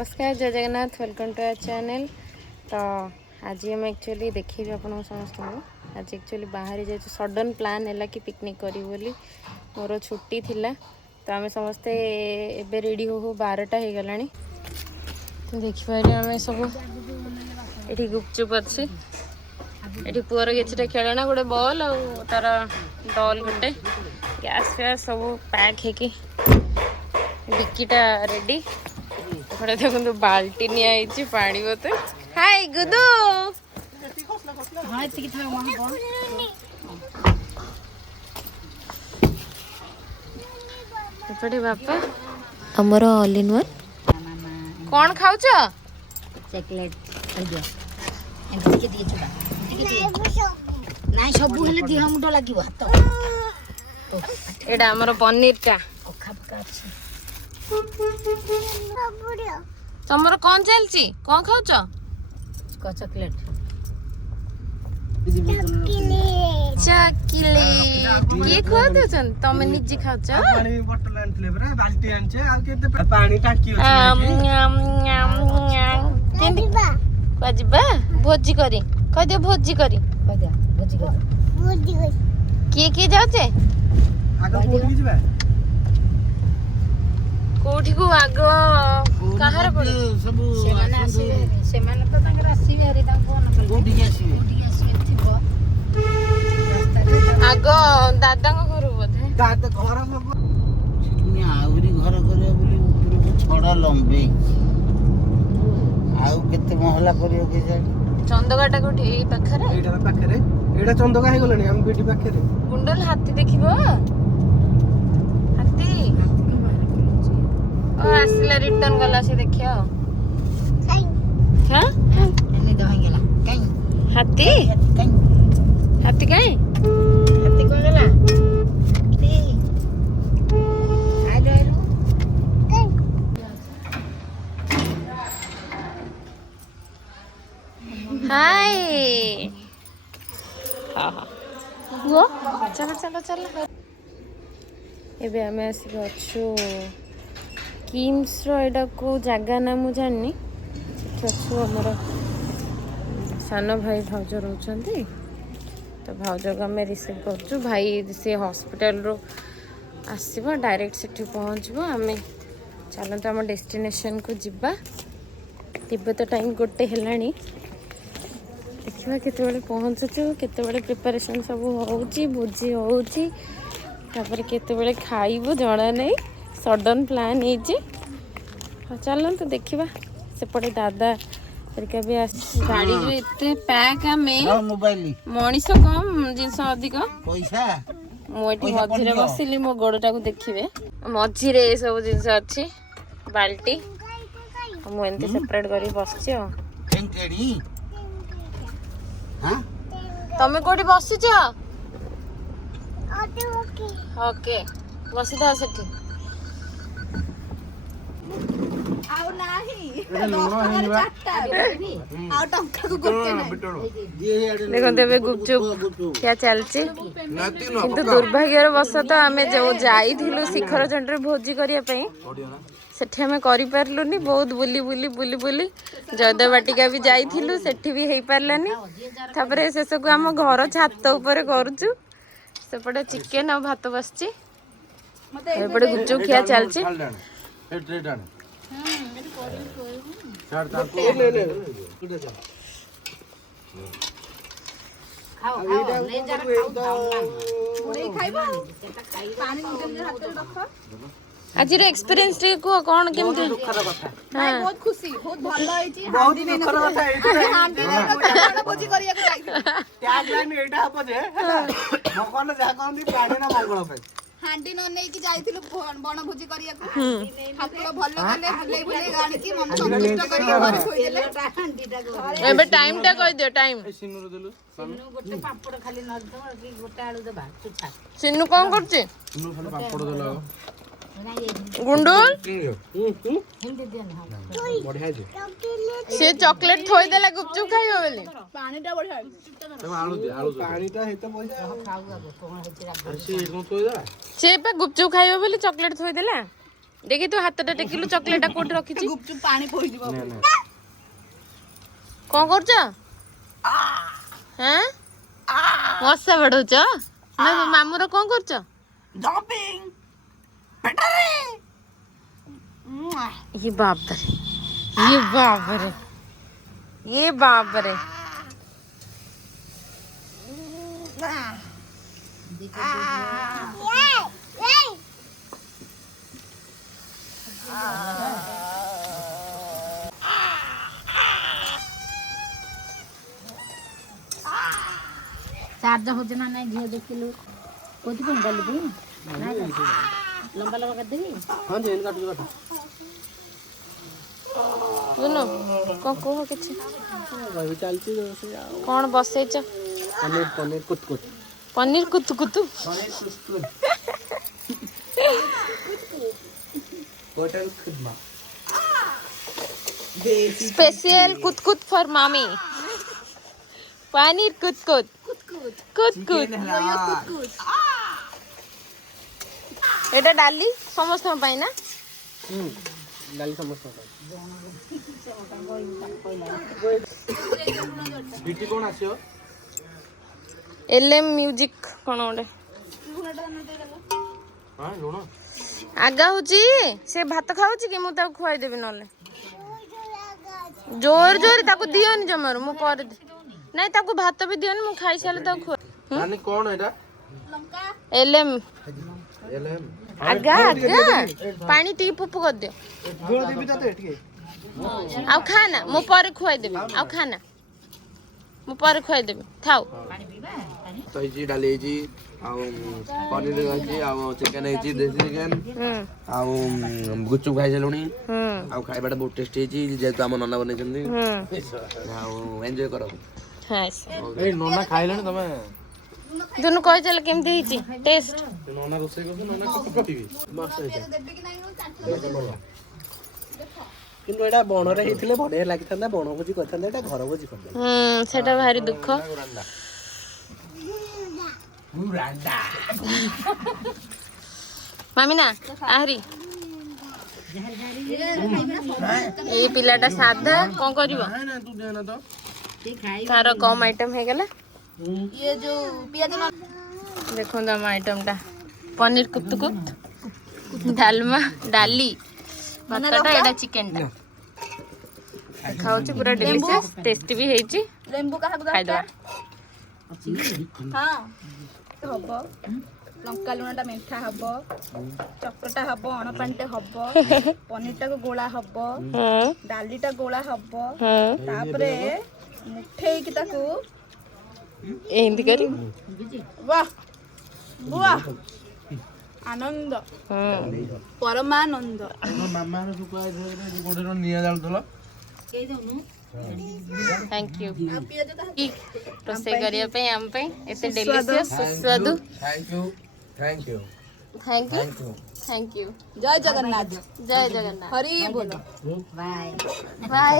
नमस्कार Jai Jagannath welcome to our channel. तो आज हम एक्चुअली देखिए आप समस्त आज एक्चुअली बाहर जाए सडन प्लान है कि पिकनिक करी बोली मोर छुट्टी थिला तो आम समस्ते एबे रेडी हो 12टा हो गला तो देखिए आम सब ये गुपचुप अच्छे ये पुअर किसी खेलना गोटे बॉल आ तार डल गोटे गैस फैस सब पैक है कि डिक्कीटा रेडी थोड़ा देखो बाल्टी नहीं पानी बोतल। हाय गुदू एपटे बापा हमर ऑल इन वन कौन खाऊ चॉकलेट एंके दिए छोड़ा नाइ सब हेले दिह मुंड लागिवो हाथ एडा हमर पनीर टा ओखा पका अछि तमर कौन चलची कौन खाऊ को चॉकलेट चॉकलेट किए खुआ देछन तमे निजी खाउछ पानी बोतल आनले बरे बाल्टी आनछे आ केते पानी टाकी केंदी बाजिबा भोजी करी कह दे भोजी करी किए जाउछे आगे कोठी जिबा कोठी को आग कहार पड़े सब से माने तो तांकर आसीबे हरि ता फोन कोठी आसीबे थिबो आग दादा घर बोधे दादा घर सब तुम आउरी घर करिया बोली ऊपर को छड़ा लंबे आउ केते महला करियो के जानी चंदगाटा कोठी एई पाखरे एटा पाखरे एटा चंदका हे गलनी हम बेटी पाखरे गुंडल हाथी देखिबो हाथी ओ आसला रिटर्न गला से देखियो हां एने दहा गेला काई हाथी काई हाथी काई हाथी को गेला ती आइलो हाय हाँ हाँ वो चलो चलो चलो एबे हमें आसिक अच्छु किम्स रो एडा को जगह ना मु जाननी अच्छु हमर सान भाई भाउज रहउछंती तो भाउज को हमें रिसीव करछु भाई से हॉस्पिटल रो आसीबो डायरेक्ट सेठी पहुंचबो हमें चलत हम डेस्टिनेशन को जिबा तिब्बत तो टाइम गोटे हेलानी देखा केतबेले पहुँचुचु केतबेले प्रिपरेशन सब होउची भोजी होउची तापर केतबेले खाइबो जणा नहीं सडन प्लान हेची चलन तो देखिबा सेपटे दादा तरीका भी गाड़ी जो इतने पैक हमें मोबाइल मनीष कम जिनस अधिक पैसा मुझे मझे बसिली मो गोड़टा को देखिए मझे सब जिनस अच्छी बाल्टी मुझे सेपरेट कर बस फेंकेड़ी हां तमे कोठी बसिछ ओके बसी था सेठी आउ नाही देखो देवे गुपचुप क्या चलची किंतु दुर्भाग्यर वशत आमे जो जाइथिलु शिखर चंद्र भोजी करिया पई सेठी हमें करि पारलुनी बहुत बुली बुली बुली बुली जयदेव बाटिका भी जाइथिलु सेठी भी हेई पारलानी तापरे शेष को हम घर छात ऊपर करूछु सेपटे चिकन और भात बसची एपटे गुपचुप खिया चलची खाओ ले जा खाओ पानी आज एक्सपीरियंस को कौन केमती बहुत खुशी बहुत भल होइची बहुत दुखर कथा एटा हांडी ने बड़ भोजी करिया को जाई टैग लाइन एटा हबो जे भगवान जा कहंदी प्राणी ना मंगल पे हांडी न नै की जाइथिलु बण भोजी करिया को ठाकुर भल गले बुले बुले गाड़ी की मन संतुष्ट करिया घरे थोइ देले एबे टाइम टा कह दियो टाइम सिनुर देलु सिन्नू गोटे पापड़ खाली न दो कि गोटे आलू दबा चुछा सिन्नू कौन करछि सिनुर खाली पापड़ देला गुंडुल हिंदी देन हम बढ़िया जे से चॉकलेट थोई देला गुपचुप खाइबो बोली पानीटा बढ़िया तमे आलू पानीटा हेते पैसा खाऊ आगो कोन हेची राख से कोन तोय दा से पे गुपचुप खाइबो बोली चॉकलेट थोई देला देखी तू हातटा टेकिलु चॉकलेट कोठी रखिछि गुपचुप पानी पोइदिबो कौन करछ हैं मसा बडौछ ना मामू रो कौन करछ जंपिंग बेटरे ये बाप रे ये बाप रे ये बाप रे चार्ज हो ना नहीं झील देखिलु कोथि कोन गली भी लंबा लंबा कर देबी हां जेन काट काट सुनो कौन कह किछि भाई चलची से कौन बसैछ पनीर पनीर कुत कुत पनीर कुतु कुतु पनीर कुत होटल खुदमा स्पेशल कुतकुत फॉर मामी पनीर कुतकुत कुतकुत एटा डाली समस्त पाई ना डाली समस्त बीटी कोन आसियो एलएम म्यूजिक कोन ओडे हां लुण आगा होची से भात खाउची कि मु ताको खुआई देबी नले जोर जोर ताको दियोनी जमर मु कर दे नहीं ताको भात भी दियोनी मु खाई साले ताको खुआ नानी कोन एटा एलएम एलएम आगा आगा पानी टी पुप कर दियो जोर देबी तते ठीक आउ खाना मु पर खुआई देबी आउ खाना मु पर खुआई देबी खाओ तो जी डाली जी आउ पनीर गाजी आउ चिकन हेजी देसी चिकन आउ गुचु खाइ चलुनी आउ खाइबाटा बहुत टेस्टी हेजी जेतु हम नन्ना बनै छन्दी आउ एन्जॉय करो हां ए नन्ना खाइलनी तमे दुनु कहि चल केमती हिची टेस्ट नन्ना रोसै करछ नन्ना कपि कटिबी मस्त हेजा देबे कि नाही किंतु एटा बणरे हेथिले बढिया लागिथांदा बण भोजी करथांदा एटा घर भोजी करदे सेटा भारी दुख मामिना आहरी ये पिलाटा साधा कौन करिवो ना तू देना तो तार कम आइटम हे गेला ये जो पियाज न देखो दम आइटम टा पनीर कुतकुत डालमा डाली भातटा एटा चिकन टा खाउची पूरा डिलीशियस टेस्टी भी हेची लेंबू का खाइ दवा हां हबो लंका लुणटा मिठा हबो चकटा हबो अणपांटे हबो पनीरटा को गोला हबो डालीटा गोला हबो तापरे मुठेई की ताकू एंदी करी वाह वाह आनंद परमानंद मामा रो सुका गोडे रो निया जालतला थैंक यू रोसे करिया पे हम पे एते डिलीशियस सुस्वादु thank you thank you thank you thank you जय जगन्नाथ जय जगन्नाथ हरि बोलो बाय बाय